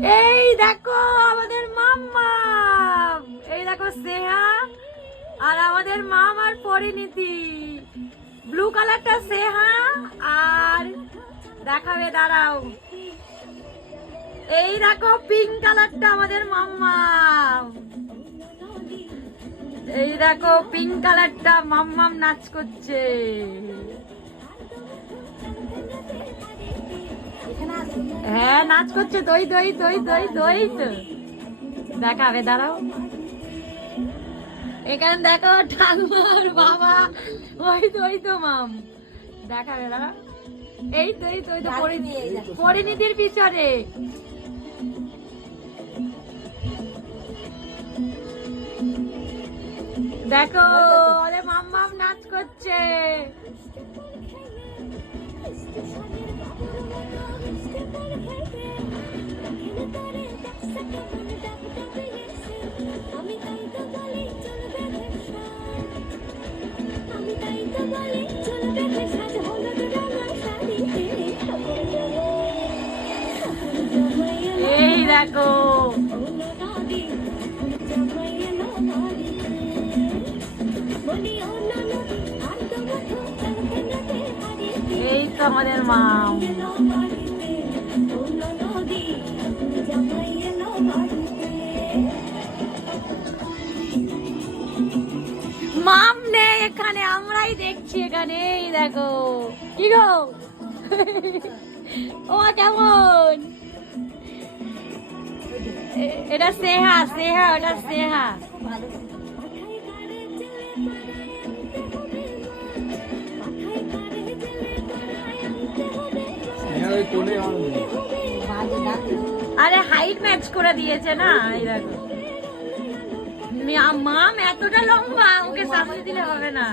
এই দেখো আমাদের মাম্মা, এই দেখো স্নেহা আর আমাদের মাম আর পরিণীতি। ব্লু কালারটা স্নেহা আর দেখাবে, দাঁড়াও। এই দেখো পিঙ্ক কালারটা আমাদের মাম্মা, এই দেখো পিঙ্ক কালারটা মাম্মাম নাচ করছে। হ্যাঁ নাচ করছে, দই দই দই দই দই তো দেখাবে, দাঁড়াও। এখানে দেখো ঠাকুমার বাবা, ওই তো ওই তো মাম দেখাবে, দাঁড়াও। এই তো এই তো ওই তো পরিণীতির পিছনে। দেখো ওরে মাম্মাম নাচ করছে। এই দেখো এই তো আমাদের মাম। মাম নেই এখানে, আমরাই দেখছি এখানে। এই দেখো কি গো ও কেমন, এটা স্নেহা, স্নেহা ওটা স্নেহা। আরে হাইট ম্যাচ করে দিয়েছে না, এই দেখো মাম এতটা লম্বা, ওকে শাস্তি দিলে হবে না।